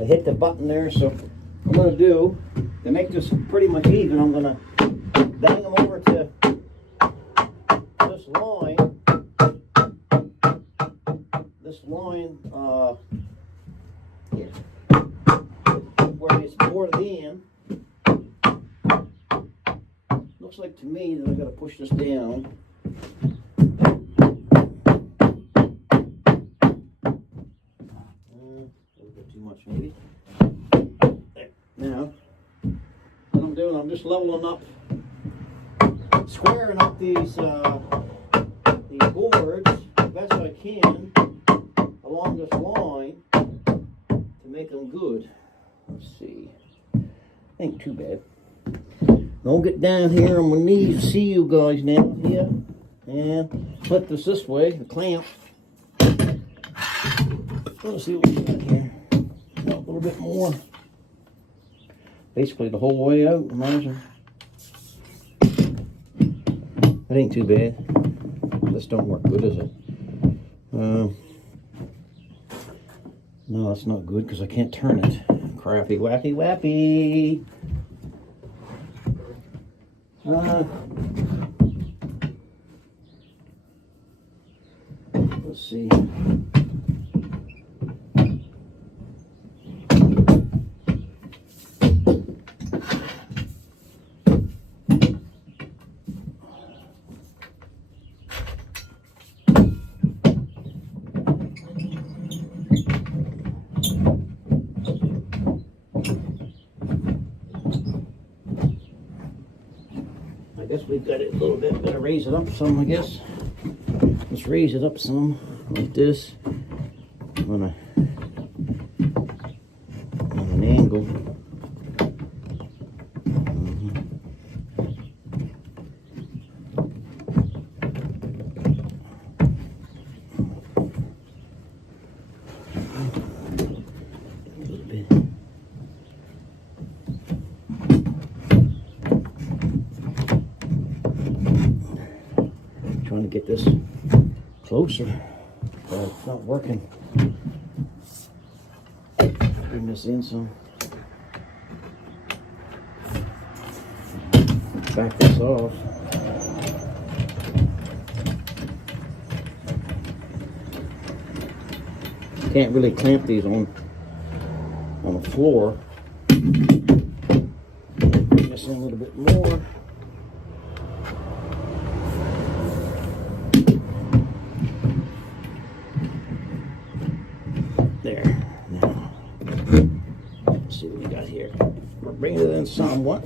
I hit the button there, so what I'm going to do, to make this pretty much even, I'm going to bang them over to this line. This line, here, where it's bored in. Looks like to me that I've got to push this down. Too much maybe. There. Now, what I'm doing, I'm just leveling up, squaring up these boards as best I can along this line to make them good. Let's see. Ain't too bad. I'll get down here on my knees to see you guys now here, and flip this way, the clamp. Let's see what we got here. A little bit more. Basically the whole way out, imagine. That ain't too bad. This don't work good, is it? No, that's not good because I can't turn it. Crappy, wappy, wappy. Let's see. I guess we've got it a little bit. Better raise it up some, I guess. Let's raise it up some like this on an angle. Trying to get this closer, but it's not working. Bring this in some. Back this off. Can't really clamp these on the floor. Bring this in a little bit more. There. Now, let's see what we got here. We're bringing it in somewhat.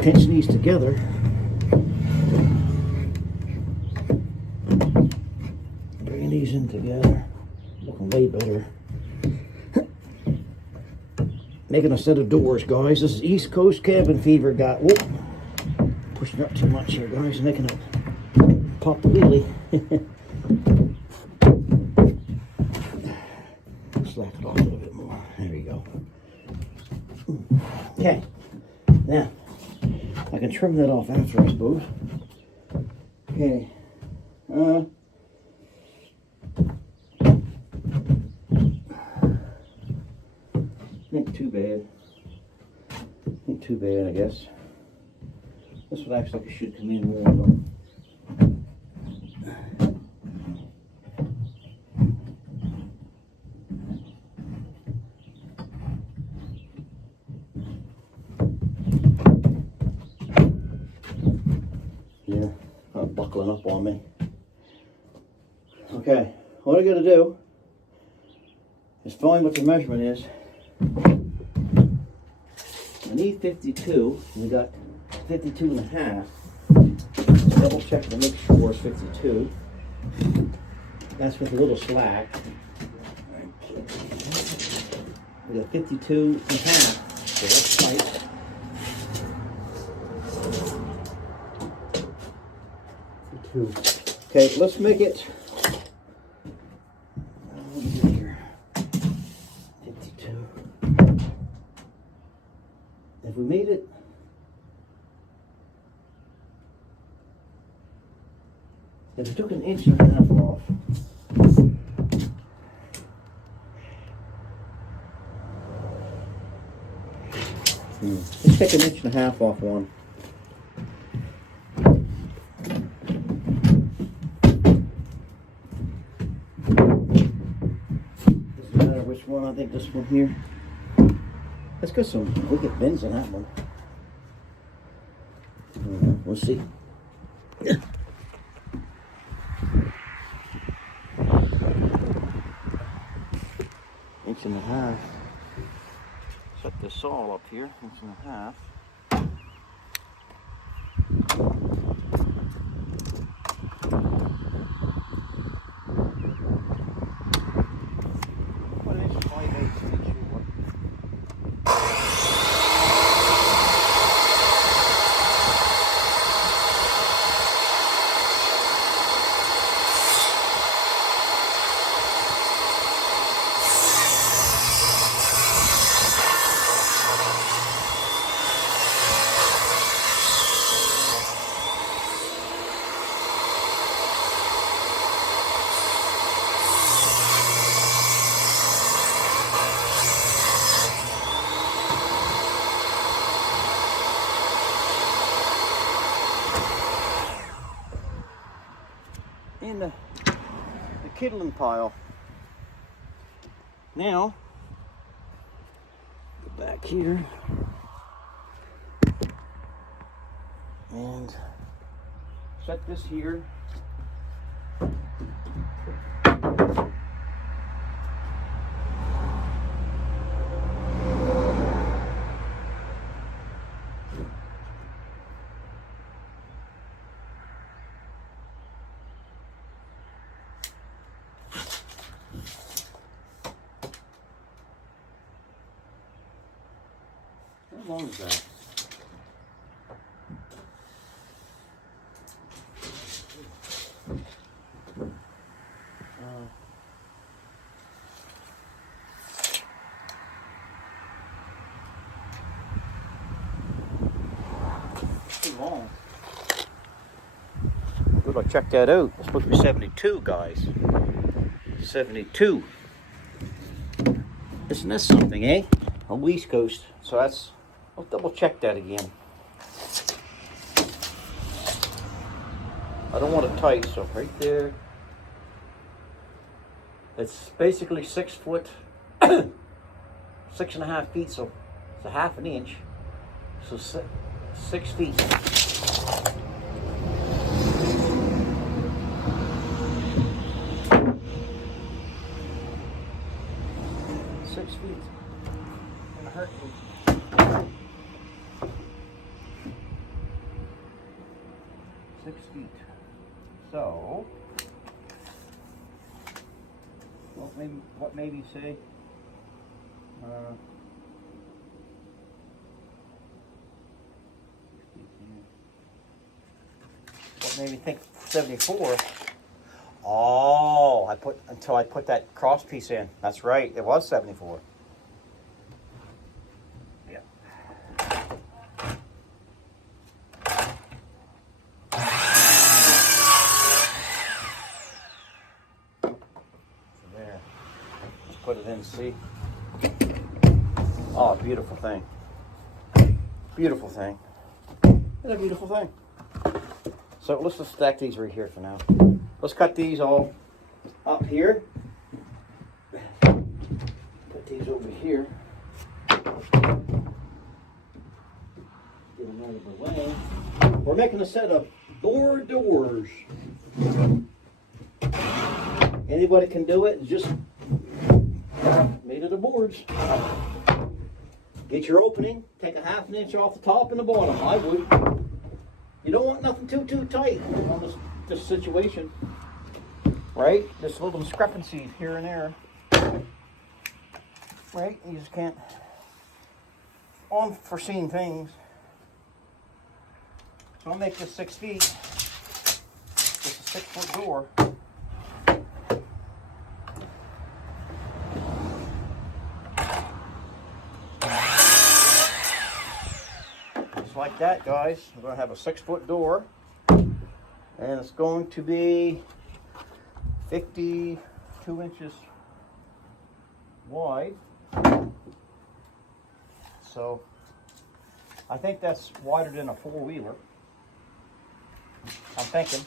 Pinch these together. Bringing these in together. Looking way better. Making a set of doors, guys. This is East Coast Cabin Fever got. Whoop. Pushing up too much here, guys. Making it pop the wheelie. Slack it off a little bit more. There we go. Okay. Now, I can trim that off after, I suppose. Okay. Ain't too bad. Ain't too bad, I guess. This one acts like it should come in more though. Yeah, buckling up on me. Okay, what I gotta do is find what the measurement is. I need 52, and we got 52 and a half. Let's double check to make sure it's 52. That's with a little slack. We got 52 and a half, so that's tight. Okay, let's make it. What is it here? 52. Have we made it? If we took an inch and a half off, Let's take 1.5 inches off one. Doesn't matter which one. I think this one here. Let's get some. We'll get bends on that one. We'll see. Yeah. 1.5 inches. Set this saw up here, 1.5 inches. In the kindling pile. Now, go back here and set this here. How long is that? Too long. Good, I'll check that out. It's supposed to be 72, guys. 72. Isn't that something, eh? On the East Coast. So that's, I'll double check that again. I don't want it tight, so right there. It's basically 6 foot, 6.5 feet, so it's 1/2 inch. So 6 feet. Gonna hurt me. 6 feet. So, what maybe say? What made me think 74? Oh, until I put that cross piece in. That's right, it was 74. Yeah. So there. Let's put it in, see? Oh, beautiful thing. Beautiful thing. It's a beautiful thing. So let's just stack these right here for now. Let's cut these all up here. Put these over here. Get them out of the way. We're making a set of doors. Anybody can do it. Just made of the boards. Get your opening. Take 1/2 inch off the top and the bottom. I would. You don't want nothing too tight on this situation, right? Just little discrepancies here and there, right? You just can't, unforeseen things. So I'll make this 6 feet. It's a 6-foot door. Like that, guys. We're going to have a 6-foot door, and it's going to be 52 inches wide. So I think that's wider than a four-wheeler. I'm thinking.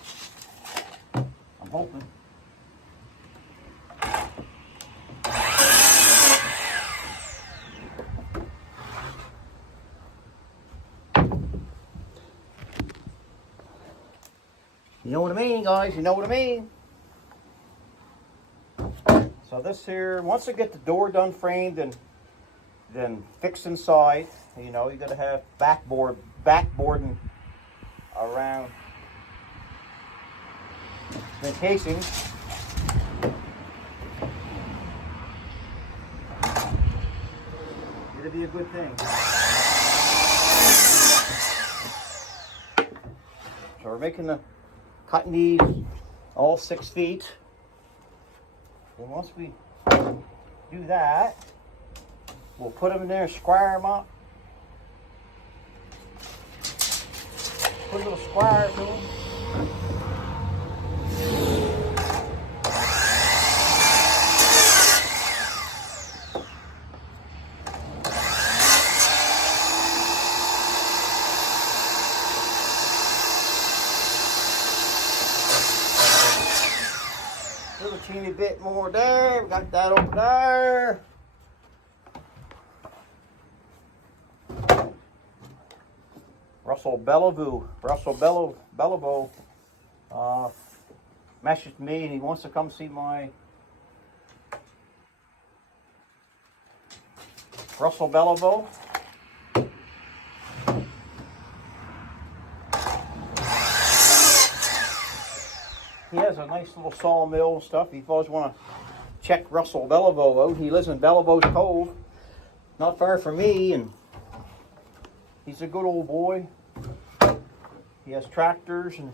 I'm hoping. You know what I mean, guys? You know what I mean? So this here, once I get the door done framed and then fixed inside, you know, you gotta have backboarding around the casings. It'll be a good thing. So we're cutting these all 6 feet. And once we do that, we'll put them in there, square them up. Put a little square to them. Little teeny bit more there. We got that over there. Russell Bellevue messaged me and he wants to come see my Russell Bellevue. He has a nice little sawmill and stuff. If you always want to check Russell Bellevue out, he lives in Bellevue's Cove, not far from me, and he's a good old boy. He has tractors and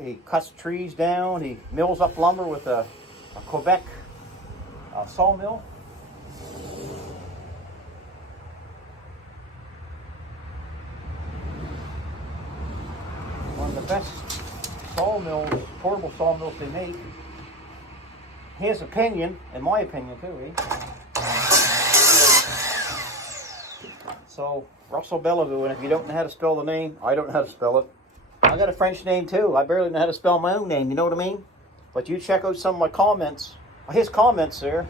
he cuts trees down. He mills up lumber with a Quebec sawmill. One of the best sawmills, portable sawmills they make. His opinion, and my opinion too, So, Russell Bellevue, and if you don't know how to spell the name, I don't know how to spell it. I got a French name too. I barely know how to spell my own name, you know what I mean? But you check out some of my comments, his comments there.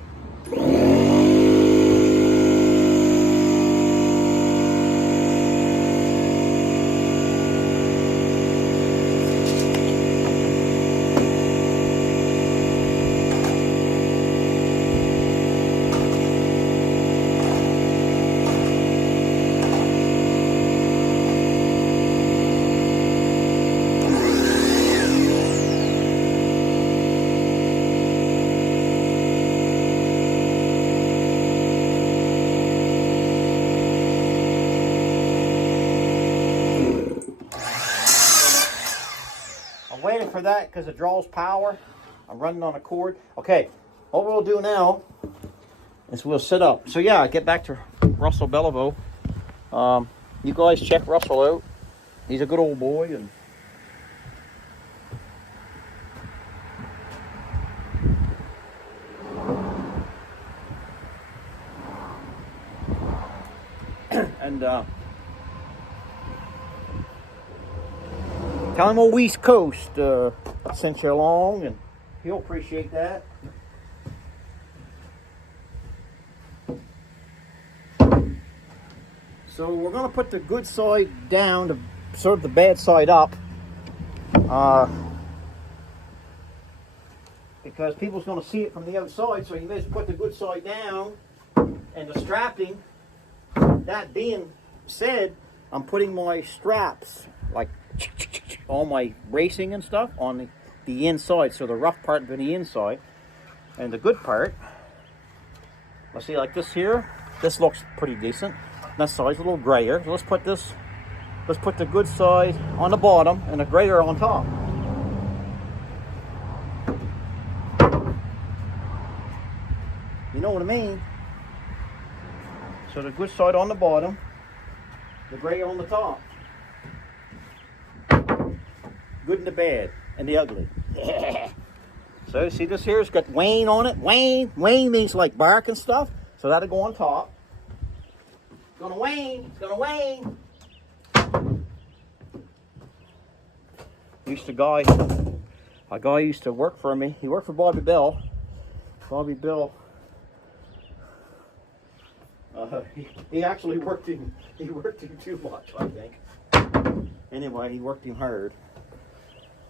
Waiting for that because it draws power. I'm running on a cord. Okay, what we'll do now is we'll sit up. So yeah, get back to Russell Bellevue. You guys check Russell out. He's a good old boy, and tell him old East Coast sent you along, and he'll appreciate that. So we're going to put the good side down to serve the bad side up. Because people's going to see it from the outside, so you may as well put the good side down. And the strapping, that being said, I'm putting my straps, like all my racing and stuff, on the inside, so the rough part on the inside, and the good part, let's see, like this here, this looks pretty decent. That side's a little grayer, so let's put the good side on the bottom and the grayer on top. You know what I mean? So the good side on the bottom, the gray on the top. Good and the bad, and the ugly. So see, this here's got Wayne on it. Wayne means like bark and stuff, so that'll go on top. gonna wane. It's gonna wane. A guy used to work for me. He worked for Bobby Bell. Bobby Bell. He actually worked him. He worked him too much, I think. Anyway, he worked him hard,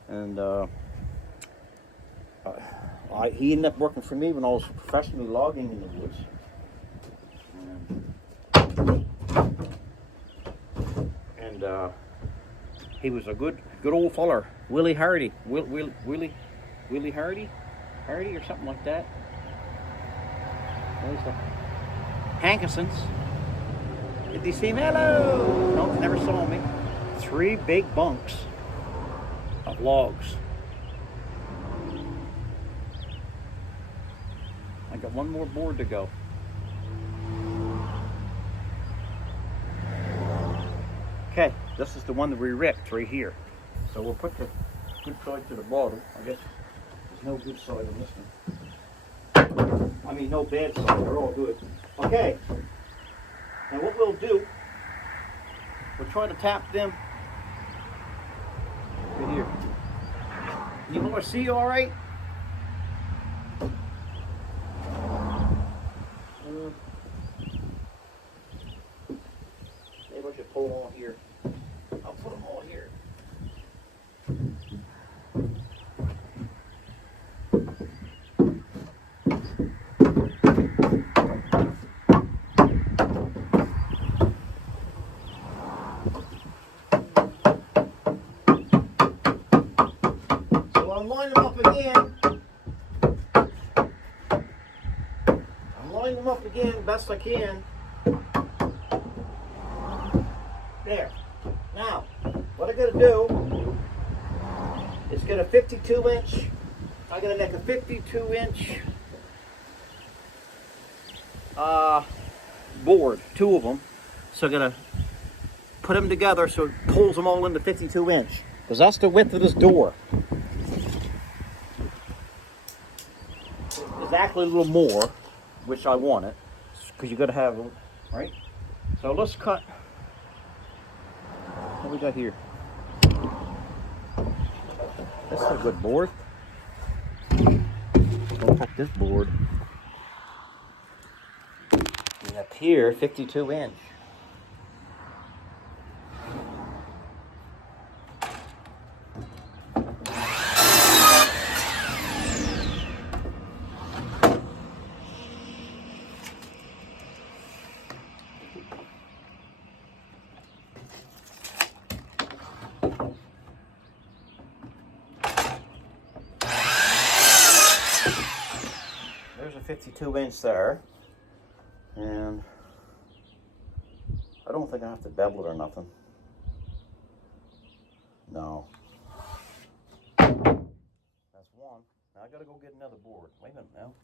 and he ended up working for me when I was professionally logging in the woods. And he was a good old feller, Willie Hardy, Willie Hardy or something like that. There's the Hankisons. Did they see me? Hello! No, never saw me. 3 big bunks of logs. I got one more board to go. Okay, this is the one that we ripped right here. So we'll put the good side to the bottom. I guess there's no good side on this one. I mean, no bad side. They're all good. Okay. Now what we'll do, we'll try to tap them right here. You want to see all right? Maybe I should pull them all here. I'll put them all here. So I'll line them up again. Line them up again best I can. There. Now, what I gotta do is get a 52-inch. I'm gonna make a 52-inch board, 2 of them. So I'm gonna put them together so it pulls them all into 52-inch, because that's the width of this door. Exactly a little more, which I want it, because you got to have them, right? So let's cut. What we got here? That's a good board. We'll cut this board. And up here, 52-inch. There's a 52-inch there, and I don't think I have to bevel it or nothing. No. That's one. Now I gotta go get another board. Wait a minute now.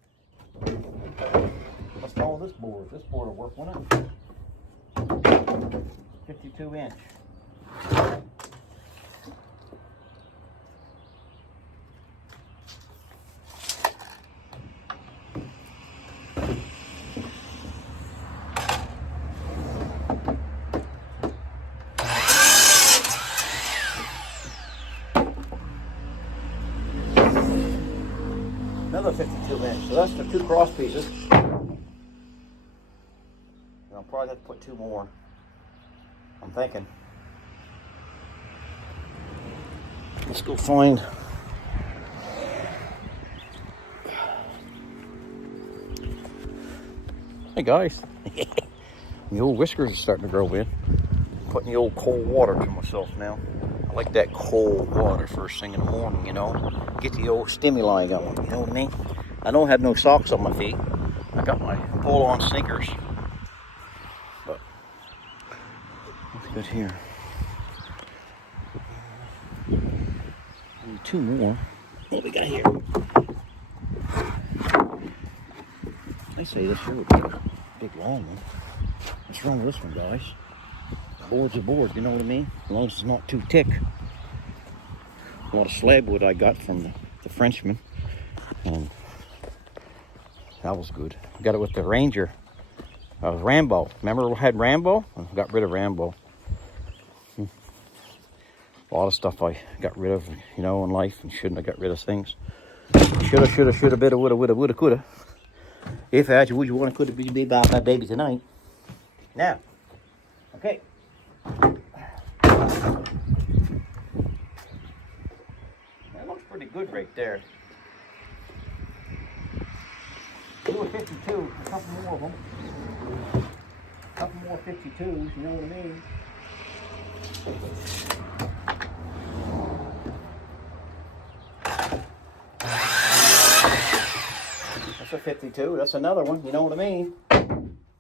Let's follow this board. This board will work, won't it? 52-inch. Another 52-inch. So that's the 2 cross pieces. And I'll probably have to put 2 more. I'm thinking. Let's go find. Hey guys. The old whiskers are starting to grow in. Putting the old cold water to myself now. I like that cold water first thing in the morning, you know. Get the old stimuli going, you know what I mean? I don't have no socks on my feet. I got my pull-on sneakers. But what's good here? Need 2 more. What we got here? They say this here would be a big long one. What's wrong with this one, guys? Board's a board, you know what I mean? As long as it's not too thick. A lot of slab wood I got from the Frenchman, and that was good. I got it with the Ranger Rambo. Remember we had Rambo? I got rid of Rambo. A lot of stuff I got rid of, you know, in life, and shouldn't have got rid of things. Shoulda, better, woulda, coulda. If I had you, would you want to could be about my baby tonight? Now, okay. That looks pretty good right there. 52, a couple more of them. A couple more 52s, you know what I mean? That's a 52, that's another one, you know what I mean?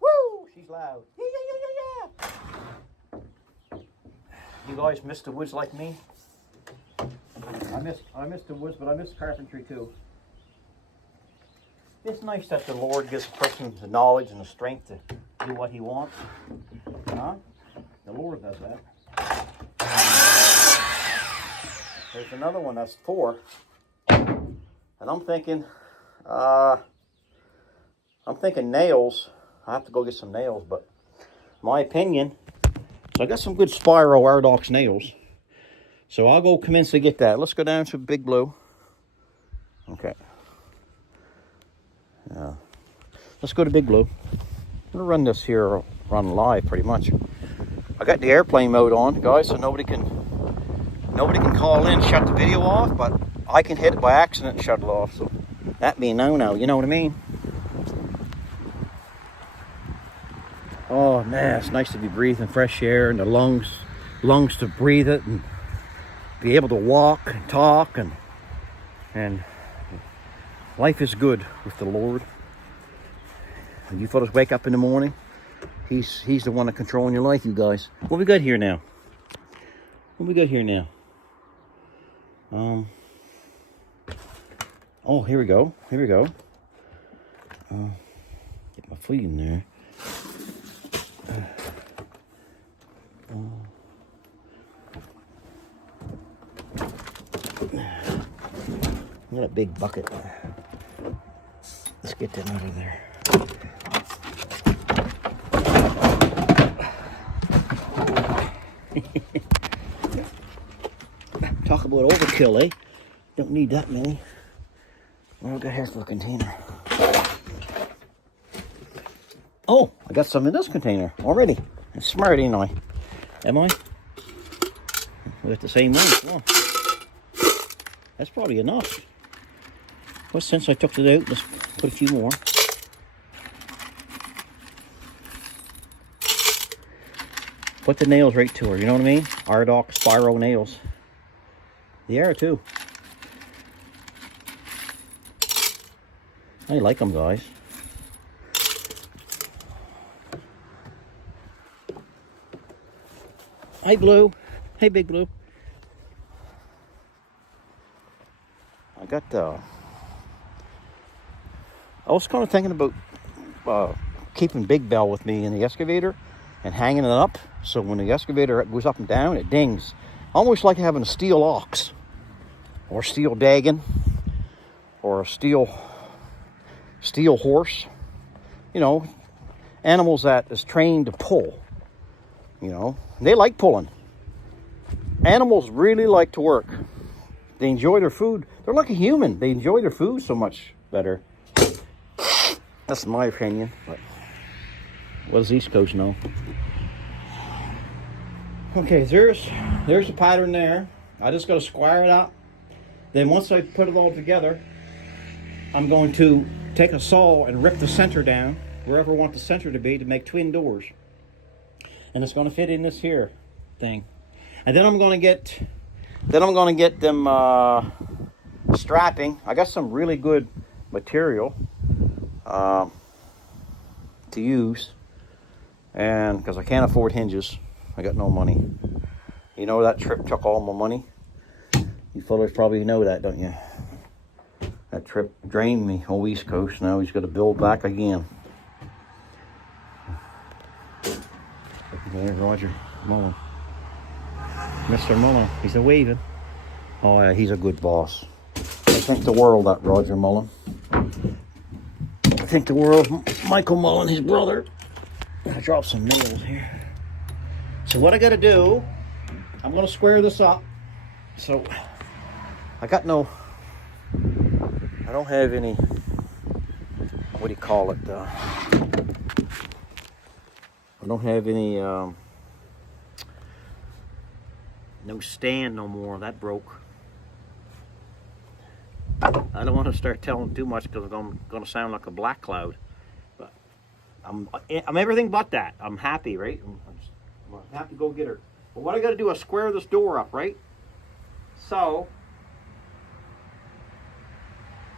Woo! She's loud. Yeah. You guys miss the woods like me? I miss the woods, but I miss carpentry too. It's nice that the Lord gives a person the knowledge and the strength to do what he wants. Huh? The Lord does that. There's another one that's 4. And I'm thinking nails. I have to go get some nails, but my opinion, so I got some good Spyro Ardox nails. So I'll go commence to get that. Let's go down to Big Blue. Okay. Let's go to Big Blue. I'm gonna run this here, run live pretty much. I got the airplane mode on, guys, so nobody can call in, shut the video off, but I can hit it by accident and shut it off. So that being no, you know what I mean? Oh man, it's nice to be breathing fresh air and the lungs to breathe it and be able to walk and talk and life is good with the Lord. When you fellas wake up in the morning, he's the one that's controlling your life, you guys. What we got here now? Oh, here we go. Get my feet in there. I got a big bucket. Let's get them out of there. Talk about overkill, eh? Don't need that many. What do I got here for a container? Oh, I got some in this container already. I'm smart, ain't I? Am I? We got the same one. Oh. That's probably enough. Well, since I took it out, let's put a few more. Put the nails right to her, you know what I mean? Ardox Spyro nails. They are too. I like them, guys. Hi, Blue. Hey, Big Blue. I got I was kind of thinking about keeping Big Bell with me in the excavator and hanging it up, so when the excavator goes up and down, it dings. Almost like having a steel ox, or steel dagon, or a steel horse. You know, animals that is trained to pull. You know, they like pulling. Animals really like to work. They enjoy their food. They're like a human. They enjoy their food so much better. That's my opinion, but what does East Coast know? Okay, there's a pattern there. I just got to square it up. Then once I put it all together, I'm going to take a saw and rip the center down, wherever I want the center to be, to make twin doors. And it's going to fit in this here thing. And then I'm going to get them strapping. I got some really good material to use, and because I can't afford hinges, I got no money. You know, that trip took all my money. You fellas probably know that, don't you? That trip drained me on East Coast. Now he's got to build back again. There's Roger Mullen. Mr. Mullen, he's a waving. Oh yeah, he's a good boss. I think the world that Roger Mullen. I think the world of Michael Mullen, his brother. I dropped some nails here. So what I gotta do, I'm gonna square this up. So I don't have any, what do you call it? I don't have any, no stand no more. That broke. I don't want to start telling too much because I'm going to sound like a black cloud. But I'm everything but that. I'm happy, right? I'm happy to go get her. But what I got to do is square this door up, right? So,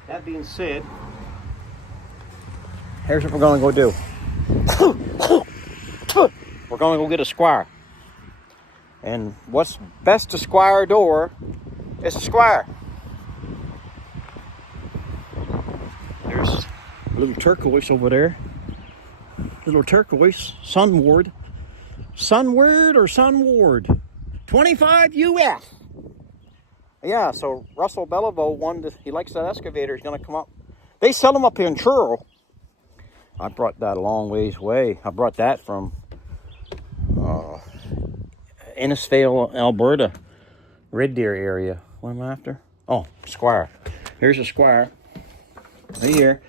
that being said, here's what we're going to go do. We're going to go get a square. And what's best to square a door is a square. There's a little turquoise over there. Little turquoise, Sunward. Sunward or Sunward? 25 US. Yeah, so Russell Beliveau he likes that excavator. He's going to come up. They sell them up here in Truro. I brought that a long ways away. I brought that from Innisfail, Alberta. Red Deer area. What am I after? Oh, square. Here's a square. Right here.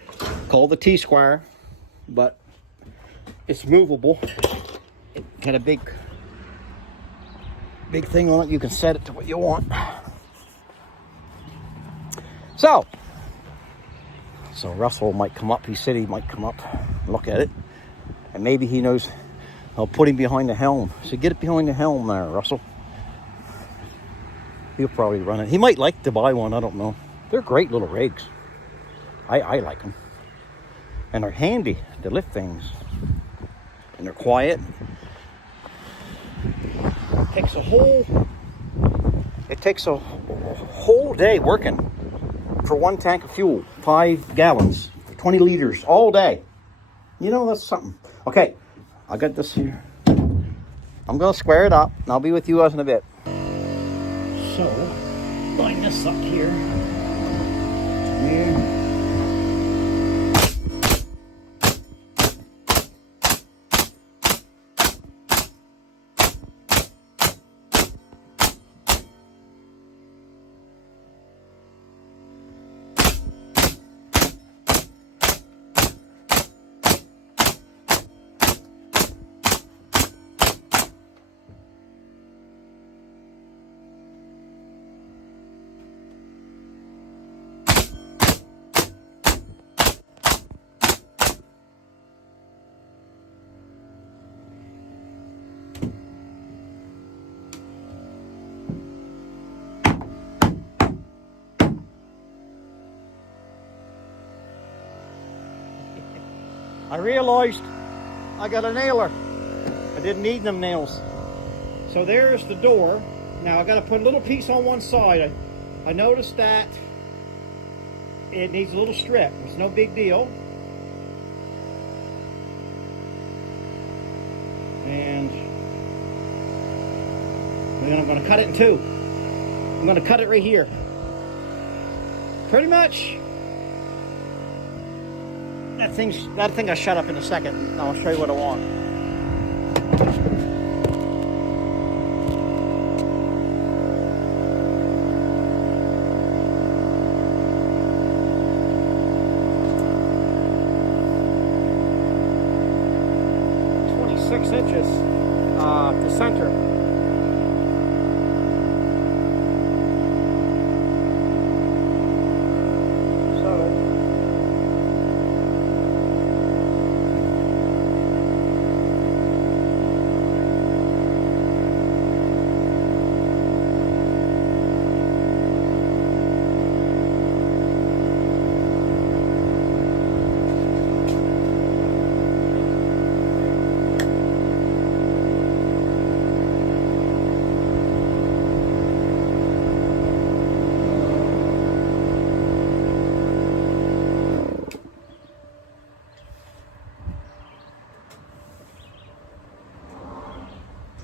Called the T-square. But it's movable. It got a big thing on it. You can set it to what you want. So Russell might come up. He said he might come up and look at it. And maybe he knows I'll put him behind the helm. So get it behind the helm there, Russell. He'll probably run it. He might like to buy one. I don't know. They're great little rigs. I like them. And they're handy to lift things. And they're quiet. It takes a whole day working for one tank of fuel. 5 gallons, 20 liters all day. You know, that's something. Okay, I got this here. I'm going to square it up, and I'll be with you guys in a bit. So, line this up here. Here. I realized I got a nailer. I didn't need them nails. So there's the door. Now I got to put a little piece on one side. I noticed that it needs a little strip. It's no big deal. And then I'm going to cut it in two. I'm going to cut it right here. Pretty much. That thing will shut up in a second. I'll show you what I want. Inches to center.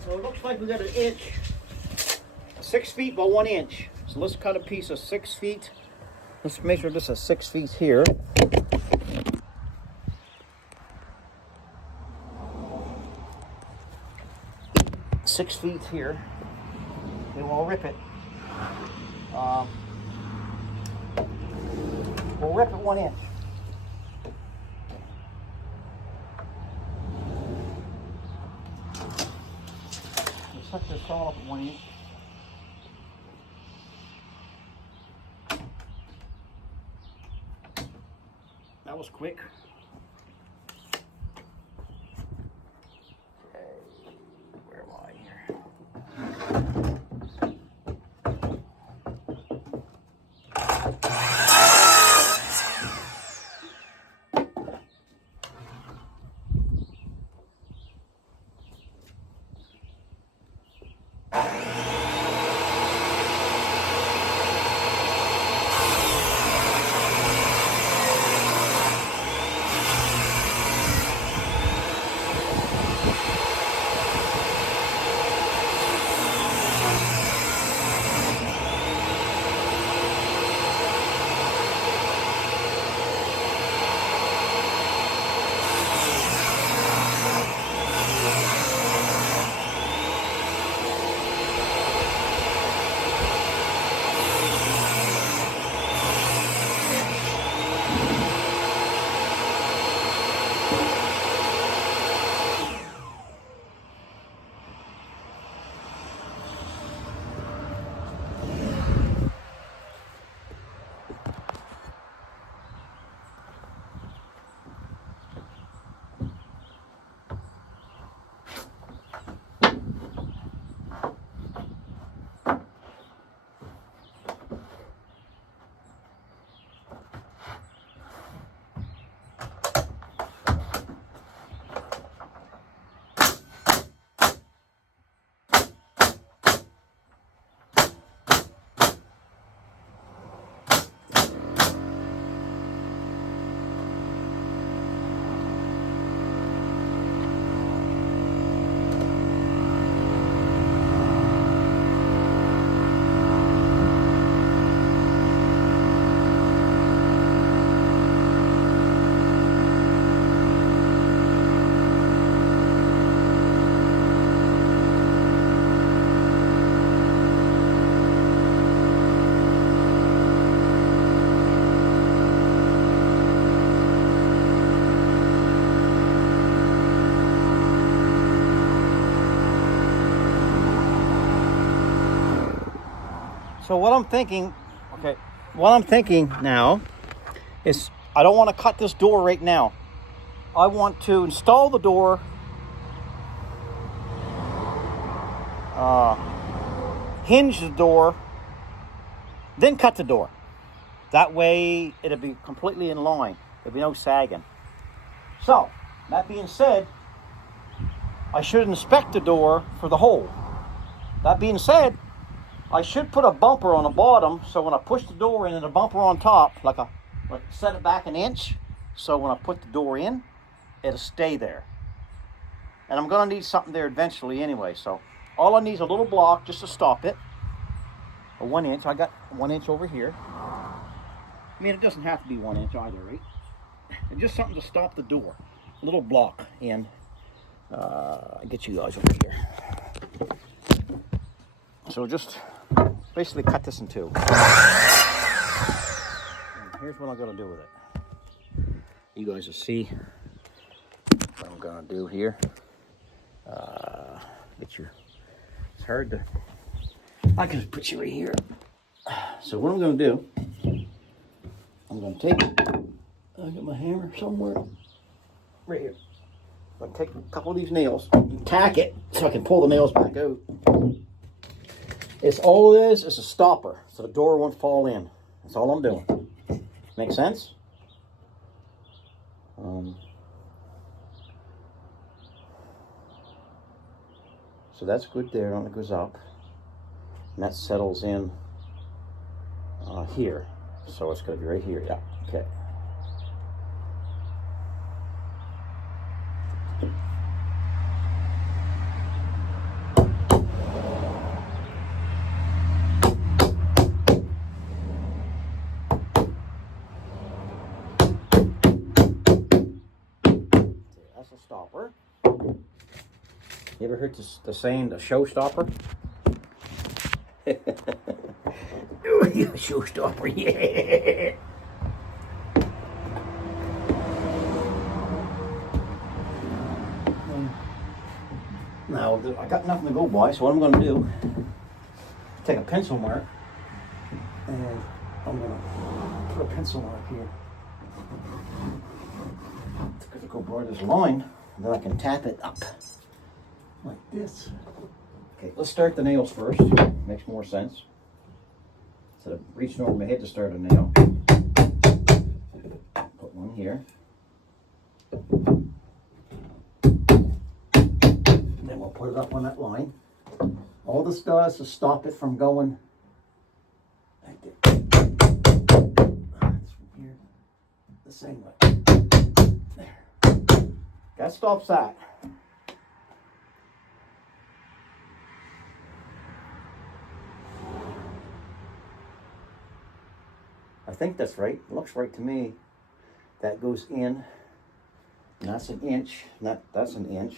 So it looks like we got an inch, 6 feet by 1 inch. So let's cut a piece of 6 feet. Let's measure this at 6 feet here. 6 feet here. Then we'll rip it. We'll rip it 1 inch. We'll set this all up at 1 inch. That was quick. Okay, where am I here? So what I'm thinking now is I don't want to cut this door right now. I want to install the door, hinge the door, then cut the door. That way it'll be completely in line. There'll be no sagging. So, that being said, I should inspect the door for the hole. That being said, I should put a bumper on the bottom so when I push the door in and a bumper on top, like set it back 1 inch, so when I put the door in, it'll stay there. And I'm gonna need something there eventually anyway, so all I need is a little block just to stop it. A 1 inch, I got 1 inch over here. I mean, it doesn't have to be 1 inch either, right? And just something to stop the door. A little block, and I'll get you guys over here. So just basically cut this in two. And here's what I'm gonna do with it. You guys will see what I'm gonna do here. It's hard to, I can just put you right here. So what I'm gonna do, I'm gonna take, I got my hammer somewhere, right here. I'm gonna take a couple of these nails and tack it so I can pull the nails back out. It's all it is a stopper, so the door won't fall in. That's all I'm doing. Make sense? So that's good there, and it goes up. And that settles in here. So it's going to be right here, yeah, okay. That's a stopper. You ever heard the saying, the showstopper? Showstopper, yeah. Now, I got nothing to go by, so what I'm going to do, take a pencil mark, and I'm going to put a pencil mark here. To go by this line, and then I can tap it up, like this. Okay, let's start the nails first. Makes more sense. Instead of reaching over my head to start a nail, put one here. Then we'll put it up on that line. All this does is stop it from going like this. It's from here the same way. There. That stops that. I think that's right. It looks right to me. That goes in. And that's an inch. That's an inch.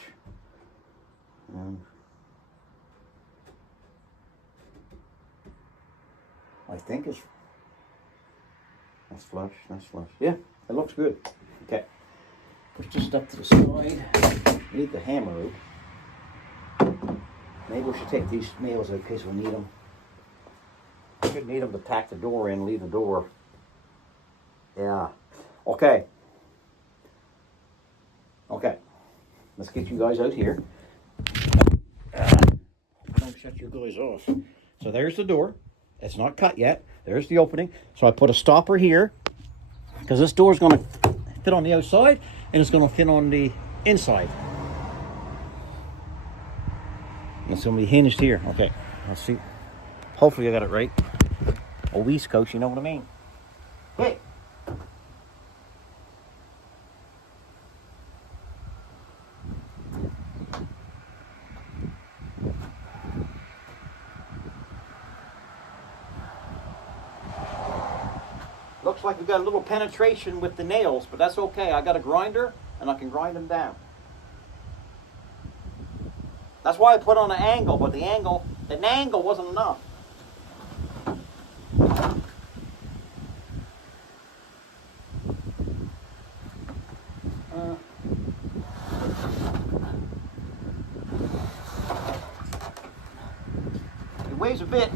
I think it's. That's flush. That's flush. Yeah, it looks good. Okay. Push this stuff to the side. Need the hammer out. Maybe we should take these nails out in case we need them. We should need them to tack the door in, leave the door. Yeah. Okay. Okay. Let's get you guys out here. Don't shut you guys off. So there's the door. It's not cut yet. There's the opening. So I put a stopper here because this door is going to fit on the outside and it's going to fit on the inside. It's going to be hinged here. Okay. Let's see. Hopefully I got it right. Oh, East Coast, you know what I mean. Hey. Looks like we've got a little penetration with the nails, but that's okay. I got a grinder and I can grind them down. That's why I put on an angle, but the angle wasn't enough. It weighs a bit.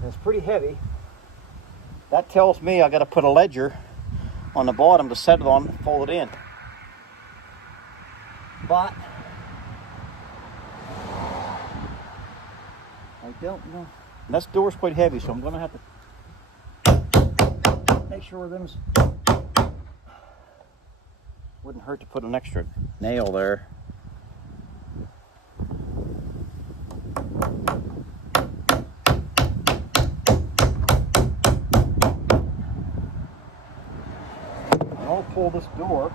It's pretty heavy. That tells me I got to put a ledger on the bottom to set it on and fold it in. But I don't know. And that door's quite heavy, so I'm going to have to make sure them's. Wouldn't hurt to put an extra nail there. I'll pull this door.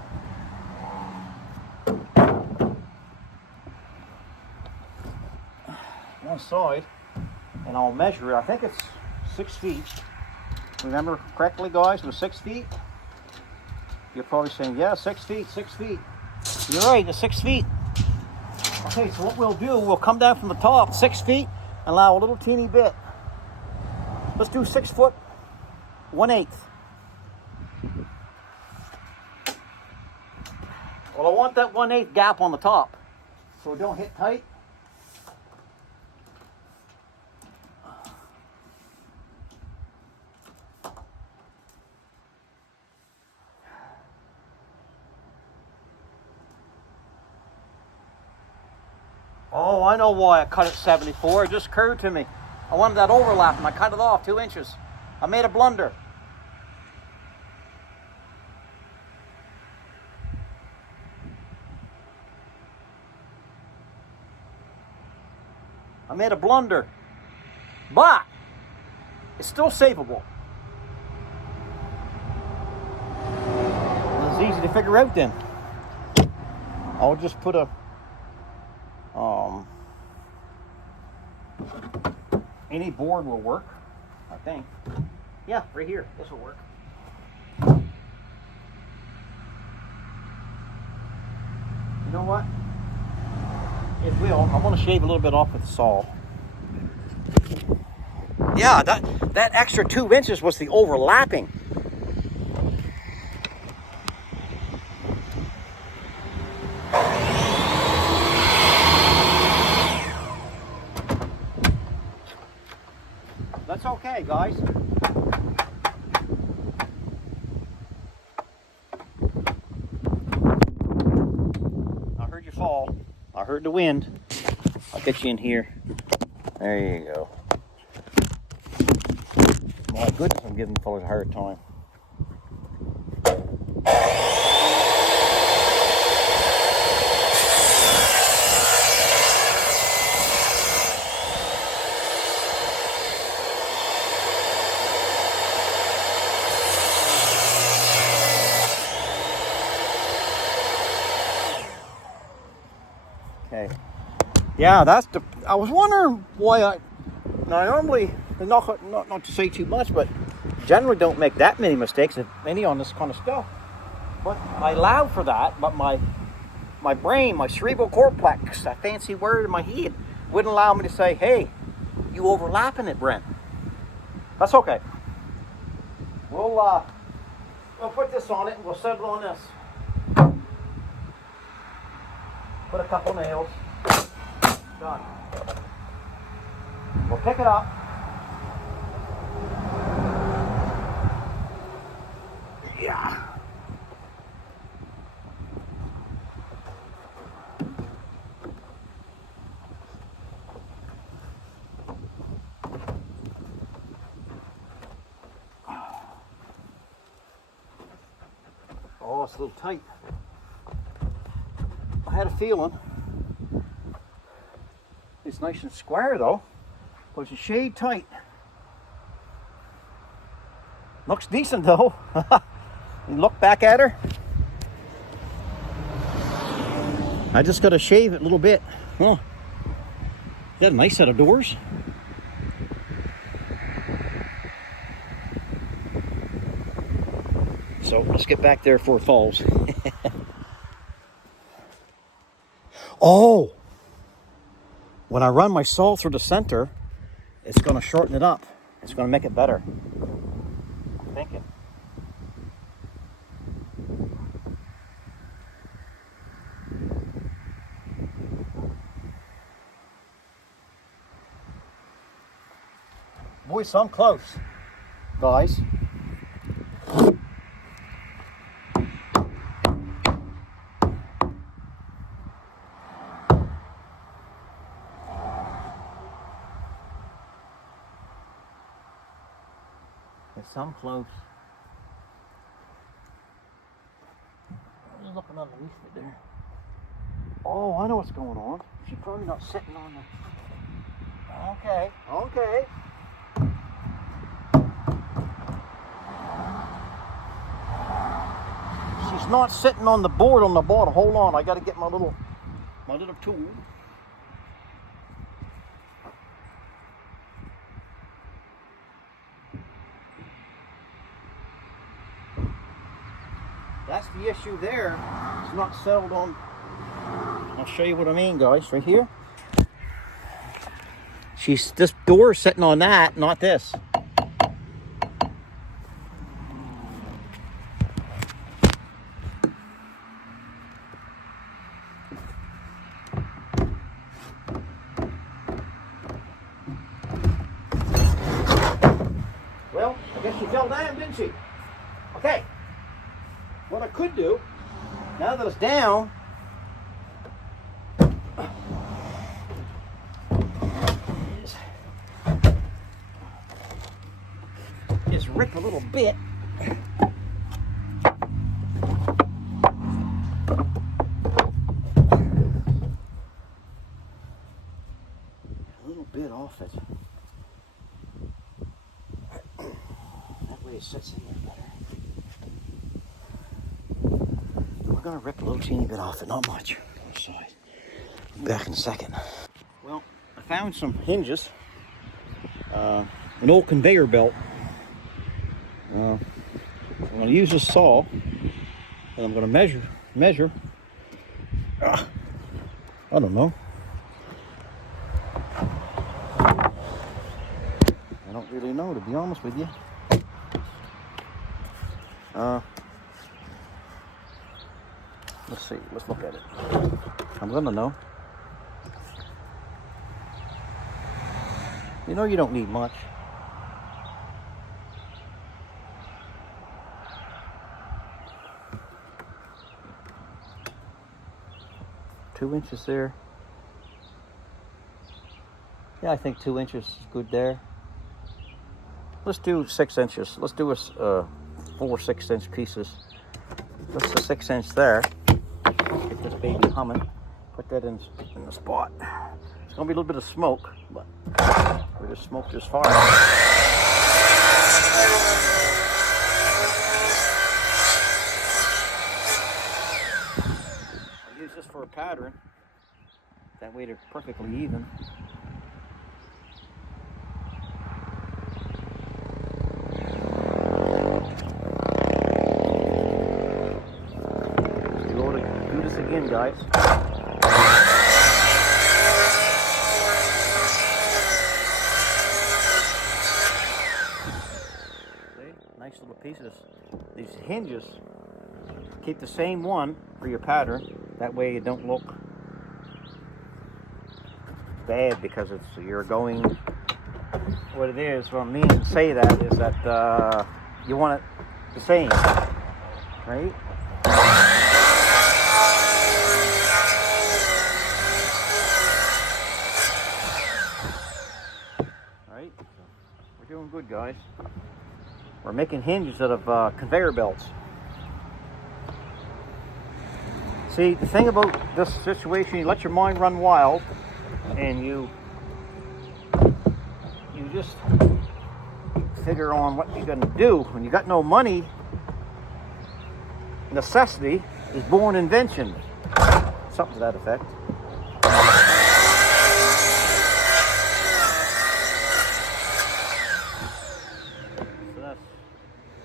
One side, and I'll measure it. I think it's 6 feet. Remember correctly, guys? It was 6 feet. You're probably saying, yeah, 6 feet, 6 feet. You're right, it's 6 feet. Okay, so what we'll do, we'll come down from the top 6 feet and allow a little teeny bit. Let's do 6 foot 1/8. Well, I want that 1/8 gap on the top, so it don't hit tight. Oh, I know why I cut it 74. It just occurred to me. I wanted that overlap, and I cut it off 2 inches. I made a blunder. But it's still savable. It's easy to figure out then. I'll just put a Any board will work, I think. Yeah, right here. This will work. You know what? It will. I want to shave a little bit off with the saw. Yeah, that extra 2 inches was the overlapping. That's okay, guys. I heard you fall. I heard the wind. I'll get you in here. There you go. My goodness, I'm giving fellas a hard time. Okay. Yeah, that's the. I was wondering why I normally, not to say too much, but generally don't make that many mistakes, if any, on this kind of stuff. But I allow for that, but my brain, my cerebral cortex, that fancy word in my head, wouldn't allow me to say, hey, you overlapping it, Brent. That's okay. We'll put this on it and we'll settle on this. Put a couple nails. Done. We'll pick it up. Yeah. Oh, it's a little tight. I had a feeling. It's nice and square though, but it's a shade tight. Looks decent though. You look back at her. I just got to shave it a little bit. Oh, is that a nice set of doors? So let's get back there before it falls. Oh, when I run my saw through the center, it's going to shorten it up. It's going to make it better. I'm thinking. Boy, so I'm close, guys. Some close. I'm just looking underneath it there. Oh, I know what's going on. She's probably not sitting on the. Okay, okay. She's not sitting on the board on the bottom. Hold on, I got to get my little tool. That's the issue there. It's not settled on. I'll show you what I mean, guys. Right here. This door is sitting on that, not this. Well, I guess she fell down, didn't she? Okay. What I could do, now that it's down, is rip a little bit. A little bit off it. That way it sits in there better. I'm gonna rip a little teeny bit off it, not much. Side. Back in a second. Well, I found some hinges an old conveyor belt. I'm going to use this saw, and I'm going to measure. I don't know. I don't really know, to be honest with you. Let's see. Let's look at it. I'm going to know. You know, you don't need much. Two inches there. Yeah, I think 2 inches is good there. Let's do 6 inches. Let's do 4 6-inch pieces. That's the 6 inch there. Get this baby humming. Put that in the spot. It's gonna be a little bit of smoke, but we're just smoke just fire. I'll use this for a pattern. That way they're perfectly even. Do this again, guys. Nice little pieces. These hinges, keep the same one for your pattern. That way you don't look bad because you're going. What it is, what I mean to say that is that you want it the same, right? All right, we're doing good, guys. We're making hinges out of conveyor belts. See, the thing about this situation, you let your mind run wild, and you just figure on what you're gonna do. When you got no money, necessity is born invention. Something to that effect.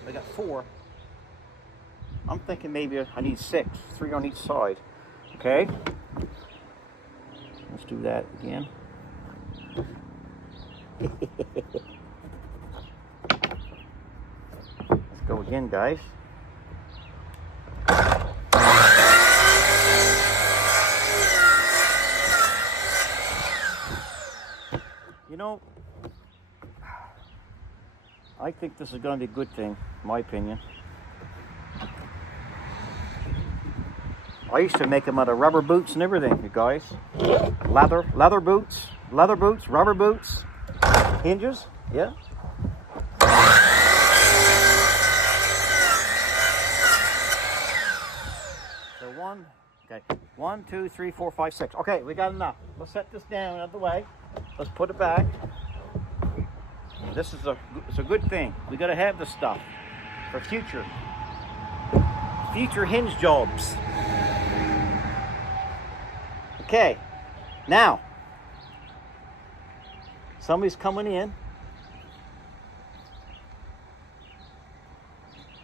I got 4. I'm thinking maybe I need 6, 3 on each side. Okay. Let's do that again. Let's go again, guys. You know, I think this is going to be a good thing, in my opinion. I used to make them out of rubber boots and everything, you guys. Leather boots, rubber boots, hinges, yeah. So 1, 2, 3, 4, 5, 6. Okay, we got enough. Let's set this down out of the way. Let's put it back. This is it's a good thing. We got to have this stuff for future hinge jobs. Okay, now somebody's coming in.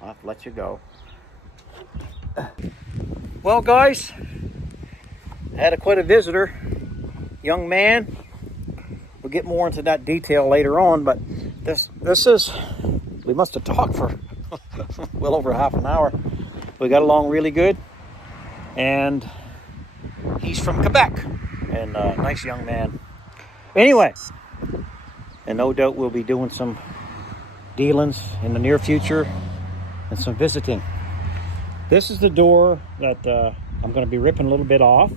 I'll have to let you go. Well, guys, I had quite a visitor, young man. We'll get more into that detail later on, but this is, we must have talked for well over half an hour. We got along really good, and he's from Quebec, and nice young man. Anyway, and no doubt we'll be doing some dealings in the near future and some visiting. This is the door that I'm going to be ripping a little bit off,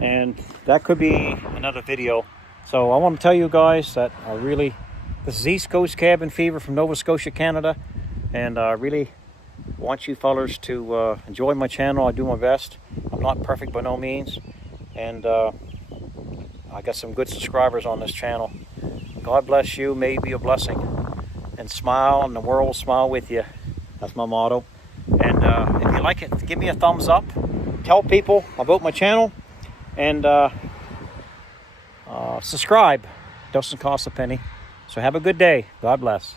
and that could be another video. So I want to tell you guys that this is East Coast Cabin Fever from Nova Scotia, Canada, and I really want you fellers to enjoy my channel. I do my best. I'm not perfect by no means, and I got some good subscribers on this channel. God bless you. May it be a blessing, and smile, and the world will smile with you. That's my motto. And if you like it, give me a thumbs up. Tell people about my channel, and subscribe. Doesn't cost a penny. So have a good day. God bless.